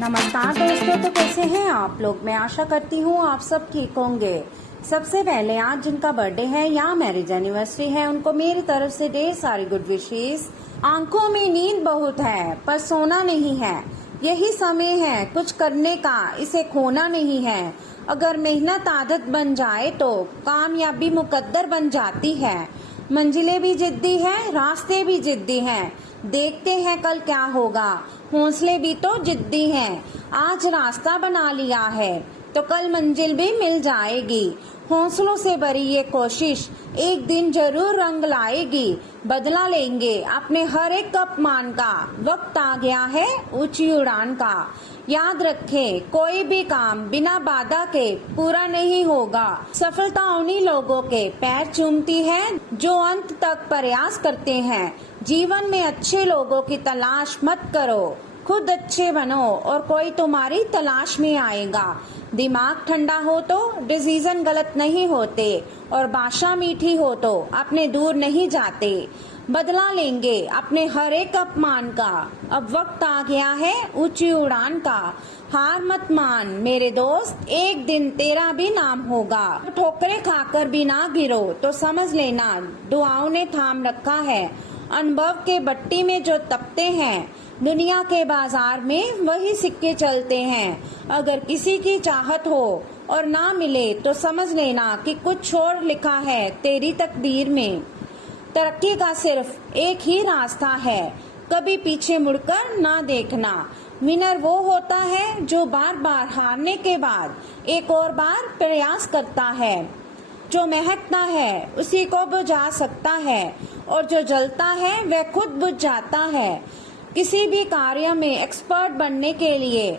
नमस्कार दोस्तों, तो कैसे हैं आप लोग। मैं आशा करती हूँ आप सब ठीक होंगे। सबसे पहले आज जिनका बर्थडे है या मैरिज एनिवर्सरी है उनको मेरी तरफ से ढेर सारी गुड विशेस। आंखों में नींद बहुत है पर सोना नहीं है, यही समय है कुछ करने का, इसे खोना नहीं है। अगर मेहनत आदत बन जाए तो कामयाबी मुकद्दर बन जाती है। मंजिलें भी जिद्दी है, रास्ते भी जिद्दी हैं, देखते हैं कल क्या होगा। हौसले भी तो जिद्दी हैं, आज रास्ता बना लिया है तो कल मंजिल भी मिल जाएगी। हौसलों से भरी ये कोशिश एक दिन जरूर रंग लाएगी। बदला लेंगे अपने हर एक अपमान का, वक्त आ गया है ऊंची उड़ान का। याद रखें कोई भी काम बिना बाधा के पूरा नहीं होगा। सफलता उन्हीं लोगों के पैर चूमती है जो अंत तक प्रयास करते हैं। जीवन में अच्छे लोगों की तलाश मत करो, खुद अच्छे बनो और कोई तुम्हारी तलाश में आएगा। दिमाग ठंडा हो तो डिसीजन गलत नहीं होते और भाषा मीठी हो तो अपने दूर नहीं जाते। बदला लेंगे अपने हर एक अपमान का, अब वक्त आ गया है ऊंची उड़ान का। हार मत मान मेरे दोस्त, एक दिन तेरा भी नाम होगा। ठोकरें खाकर भी ना गिरो तो समझ लेना दुआओं ने थाम रखा है। अनुभव के भट्टी में जो तपते हैं, दुनिया के बाजार में वही सिक्के चलते हैं। अगर किसी की चाहत हो और ना मिले तो समझ लेना कि कुछ और लिखा है तेरी तकदीर में। तरक्की का सिर्फ एक ही रास्ता है, कभी पीछे मुड़कर ना देखना। विनर वो होता है जो बार बार हारने के बाद एक और बार प्रयास करता है। जो महकता है उसी को बुझा सकता है और जो जलता है वह खुद बुझ जाता है। किसी भी कार्य में एक्सपर्ट बनने के लिए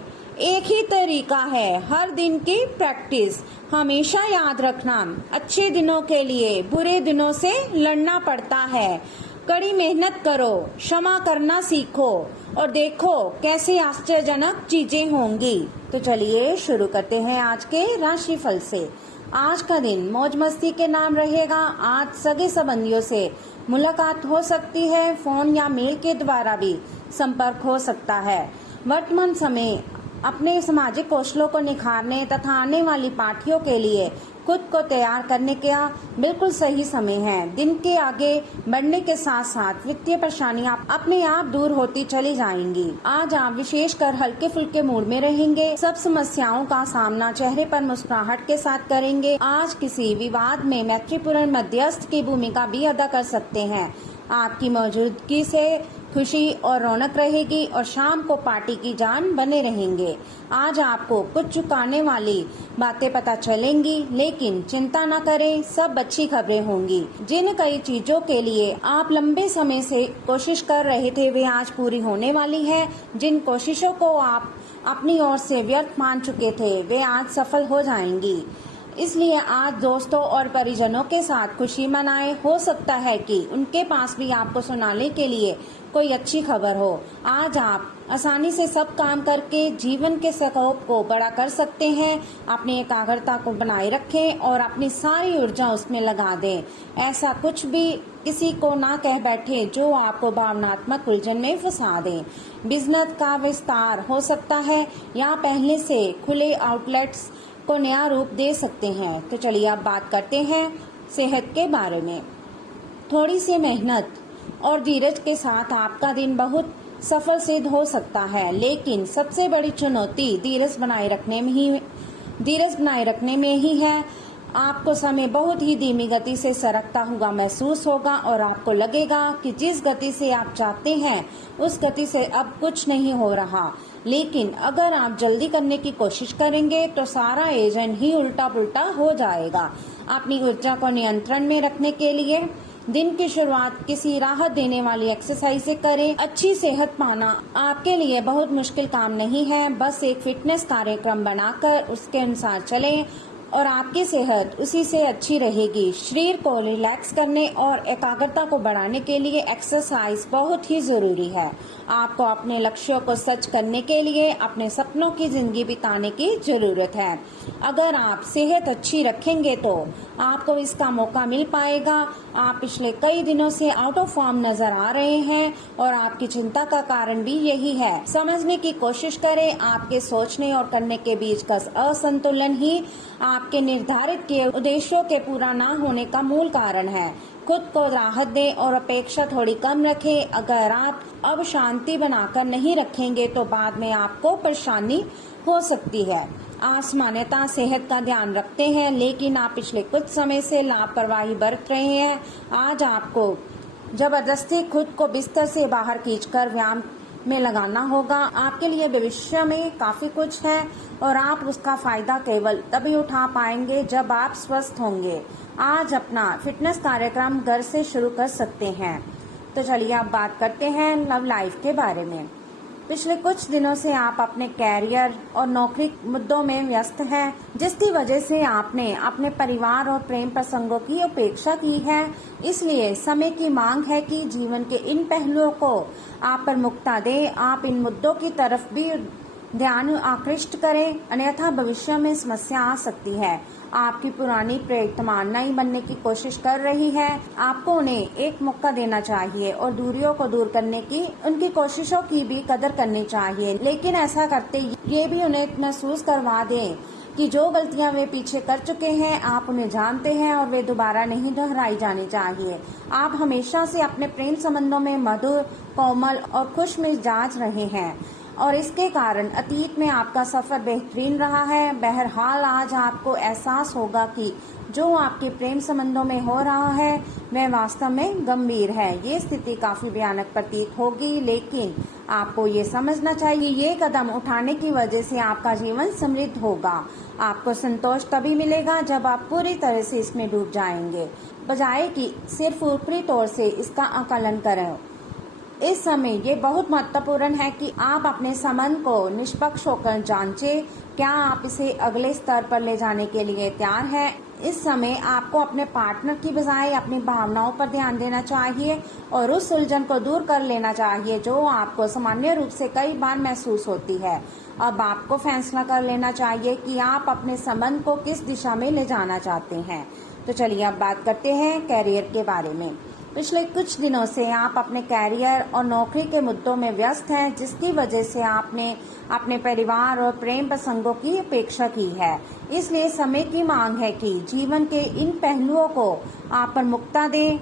एक ही तरीका है, हर दिन की प्रैक्टिस। हमेशा याद रखना अच्छे दिनों के लिए बुरे दिनों से लड़ना पड़ता है। कड़ी मेहनत करो, क्षमा करना सीखो और देखो कैसे आश्चर्यजनक चीजें होंगी। तो चलिए शुरू करते हैं आज के राशिफल से। आज का दिन मौज मस्ती के नाम रहेगा। आज सगे संबंधियों से मुलाकात हो सकती है, फोन या मेल के द्वारा भी संपर्क हो सकता है। वर्तमान समय अपने सामाजिक कौशलों को निखारने तथा आने वाली पार्टियों के लिए खुद को तैयार करने का बिल्कुल सही समय है। दिन के आगे बढ़ने के साथ साथ वित्तीय परेशानियां अपने आप दूर होती चली जाएंगी। आज आप विशेषकर हल्के फुल्के मूड में रहेंगे। सब समस्याओं का सामना चेहरे पर मुस्कुराहट के साथ करेंगे। आज किसी विवाद में मैत्रीपूर्ण मध्यस्थ की भूमिका भी अदा कर सकते हैं। आपकी मौजूदगी से खुशी और रौनक रहेगी और शाम को पार्टी की जान बने रहेंगे। आज आपको कुछ चुकाने वाली बातें पता चलेंगी, लेकिन चिंता न करें, सब अच्छी खबरें होंगी। जिन कई चीजों के लिए आप लंबे समय से कोशिश कर रहे थे वे आज पूरी होने वाली है। जिन कोशिशों को आप अपनी ओर से व्यर्थ मान चुके थे वे आज सफल हो जाएंगी। इसलिए आज दोस्तों और परिजनों के साथ खुशी मनाएं। हो सकता है कि उनके पास भी आपको सुनाने के लिए कोई अच्छी खबर हो। आज आप आसानी से सब काम करके जीवन के स्कोप को बड़ा कर सकते हैं। अपनी एकाग्रता को बनाए रखें और अपनी सारी ऊर्जा उसमें लगा दें। ऐसा कुछ भी किसी को ना कह बैठे जो आपको भावनात्मक उलझन में फंसा दे। बिजनेस का विस्तार हो सकता है या पहले से खुले आउटलेट्स को नया रूप दे सकते हैं। तो चलिए अब बात करते हैं सेहत के बारे में। थोड़ी सी मेहनत और धीरज के साथ आपका दिन बहुत सफल सिद्ध हो सकता है, लेकिन सबसे बड़ी चुनौती धीरज बनाए रखने में ही है। आपको समय बहुत ही धीमी गति से सरकता हुआ महसूस होगा और आपको लगेगा कि जिस गति से आप चाहते हैं उस गति से अब कुछ नहीं हो रहा। लेकिन अगर आप जल्दी करने की कोशिश करेंगे तो सारा एजेंट ही उल्टा पुल्टा हो जाएगा। अपनी ऊर्जा को नियंत्रण में रखने के लिए दिन की शुरुआत किसी राहत देने वाली एक्सरसाइज से करें। अच्छी सेहत पाना आपके लिए बहुत मुश्किल काम नहीं है। बस एक फिटनेस कार्यक्रम बनाकर उसके अनुसार चलें और आपकी सेहत उसी से अच्छी रहेगी। शरीर को रिलैक्स करने और एकाग्रता को बढ़ाने के लिए एक्सरसाइज बहुत ही जरूरी है। आपको अपने लक्ष्यों को सच करने के लिए अपने सपनों की जिंदगी बिताने की जरूरत है। अगर आप सेहत अच्छी रखेंगे तो आपको इसका मौका मिल पाएगा। आप पिछले कई दिनों से आउट ऑफ फॉर्म नजर आ रहे हैं और आपकी चिंता का कारण भी यही है। समझने की कोशिश करें, आपके सोचने और करने के बीच का असंतुलन ही आपके निर्धारित किए उद्देश्यों के पूरा न होने का मूल कारण है। खुद को राहत दें और अपेक्षा थोड़ी कम रखें। अगर आप अब शांति बनाकर नहीं रखेंगे तो बाद में आपको परेशानी हो सकती है। आप सामान्यतः सेहत का ध्यान रखते हैं, लेकिन आप पिछले कुछ समय से लापरवाही बरत रहे हैं। आज आपको जबरदस्ती खुद को बिस्तर से बाहर खींचकर व्यायाम में लगाना होगा। आपके लिए भविष्य में काफी कुछ है और आप उसका फायदा केवल तभी उठा पाएंगे जब आप स्वस्थ होंगे। आज अपना फिटनेस कार्यक्रम घर से शुरू कर सकते हैं। तो चलिए अब बात करते हैं लव लाइफ के बारे में। पिछले कुछ दिनों से आप अपने कैरियर और नौकरी मुद्दों में व्यस्त हैं, जिसकी वजह से आपने अपने परिवार और प्रेम प्रसंगों की उपेक्षा की है। इसलिए समय की मांग है कि जीवन के इन पहलुओं को आप प्रमुखता दें। आप इन मुद्दों की तरफ भी ध्यान आकृष्ट करें, अन्यथा भविष्य में समस्या आ सकती है। आपकी पुरानी प्रेतमान नई बनने की कोशिश कर रही है। आपको उन्हें एक मौका देना चाहिए और दूरियों को दूर करने की उनकी कोशिशों की भी कदर करनी चाहिए, लेकिन ऐसा करते ये भी उन्हें महसूस करवा दें कि जो गलतियां वे पीछे कर चुके हैं आप उन्हें जानते हैं और वे दोबारा नहीं दोहराई जानी चाहिए। आप हमेशा से अपने प्रेम संबंधों में मधुर, कोमल और खुश मिजाज रहे हैं और इसके कारण अतीत में आपका सफर बेहतरीन रहा है। बहरहाल आज आपको एहसास होगा कि जो आपके प्रेम संबंधों में हो रहा है वह वास्तव में गंभीर है। ये स्थिति काफी भयानक प्रतीत होगी, लेकिन आपको ये समझना चाहिए ये कदम उठाने की वजह से आपका जीवन समृद्ध होगा। आपको संतोष तभी मिलेगा जब आप पूरी तरह से इसमें डूब जाएंगे, बजाय कि सिर्फ ऊपरी तौर से इसका आकलन करें। इस समय ये बहुत महत्वपूर्ण है कि आप अपने संबंध को निष्पक्ष होकर जांचें। क्या आप इसे अगले स्तर पर ले जाने के लिए तैयार हैं? इस समय आपको अपने पार्टनर की बजाय अपनी भावनाओं पर ध्यान देना चाहिए और उस उलझन को दूर कर लेना चाहिए जो आपको सामान्य रूप से कई बार महसूस होती है। अब आपको फैसला कर लेना चाहिए कि आप अपने संबंध को किस दिशा में ले जाना चाहते हैं। तो चलिए अब बात करते हैं कैरियर के बारे में। पिछले कुछ दिनों से आप अपने कैरियर और नौकरी के मुद्दों में व्यस्त हैं, जिसकी वजह से आपने अपने परिवार और प्रेम प्रसंगों की उपेक्षा की है। इसलिए समय की मांग है कि जीवन के इन पहलुओं को आप प्रमुखता दें।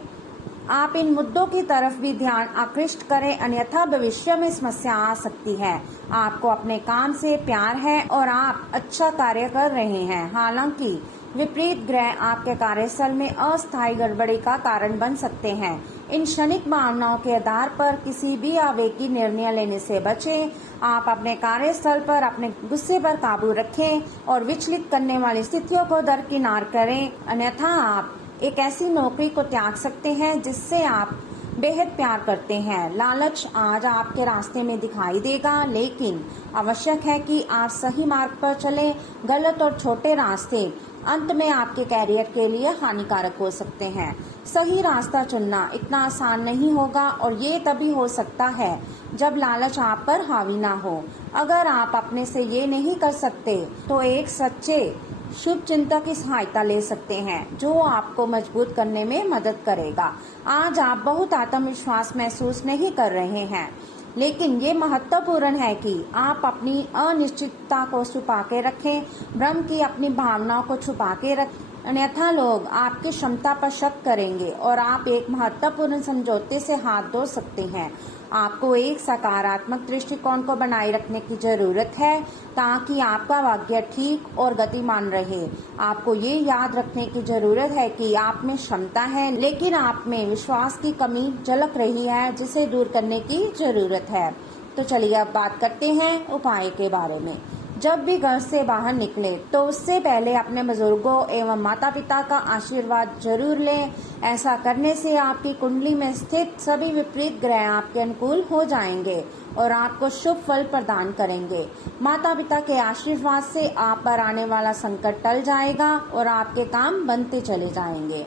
आप इन मुद्दों की तरफ भी ध्यान आकृष्ट करें, अन्यथा भविष्य में समस्या आ सकती है। आपको अपने काम से प्यार है और आप अच्छा कार्य कर रहे हैं। हालांकि विपरीत ग्रह आपके कार्यस्थल में अस्थायी गड़बड़ी का कारण बन सकते हैं। इन क्षणिक भावनाओं के आधार पर किसी भी आवेगी निर्णय लेने से बचें। आप अपने कार्यस्थल पर अपने गुस्से पर काबू रखें और विचलित करने वाली स्थितियों को दरकिनार करें, अन्यथा आप एक ऐसी नौकरी को त्याग सकते हैं जिससे आप बेहद प्यार करते हैं। लालच आज आपके रास्ते में दिखाई देगा, लेकिन आवश्यक है कि आप सही मार्ग पर चलें। गलत और छोटे रास्ते अंत में आपके कैरियर के लिए हानिकारक हो सकते हैं। सही रास्ता चुनना इतना आसान नहीं होगा और ये तभी हो सकता है जब लालच आप पर हावी ना हो। अगर आप अपने से ये नहीं कर सकते तो एक सच्चे शुभ चिंतक की सहायता ले सकते हैं जो आपको मजबूत करने में मदद करेगा। आज आप बहुत आत्मविश्वास महसूस नहीं कर रहे हैं, लेकिन ये महत्वपूर्ण है कि आप अपनी अनिश्चितता को छुपा के रखें। भ्रम की अपनी भावनाओं को छुपा के रखें, अन्यथा लोग आपकी क्षमता पर शक करेंगे और आप एक महत्वपूर्ण समझौते से हाथ धो सकते हैं। आपको एक सकारात्मक दृष्टिकोण को बनाए रखने की जरूरत है ताकि आपका भाग्य ठीक और गतिमान रहे। आपको ये याद रखने की जरूरत है कि आप में क्षमता है, लेकिन आप में विश्वास की कमी झलक रही है जिसे दूर करने की जरूरत है। तो चलिए अब बात करते हैं उपाय के बारे में। जब भी घर से बाहर निकले तो उससे पहले अपने बुजुर्गों एवं माता पिता का आशीर्वाद जरूर लें। ऐसा करने से आपकी कुंडली में स्थित सभी विपरीत ग्रह आपके अनुकूल हो जाएंगे और आपको शुभ फल प्रदान करेंगे। माता पिता के आशीर्वाद से आप पर आने वाला संकट टल जाएगा और आपके काम बनते चले जाएंगे।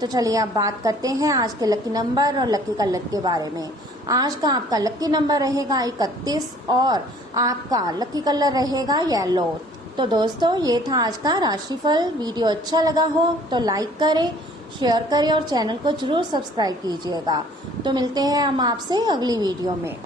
तो चलिए अब बात करते हैं आज के लकी नंबर और लकी कलर के बारे में। आज का आपका लकी नंबर रहेगा 31 और आपका लकी कलर रहेगा येलो। तो दोस्तों ये था आज का राशिफल। वीडियो अच्छा लगा हो तो लाइक करें, शेयर करें और चैनल को जरूर सब्सक्राइब कीजिएगा। तो मिलते हैं हम आपसे अगली वीडियो में।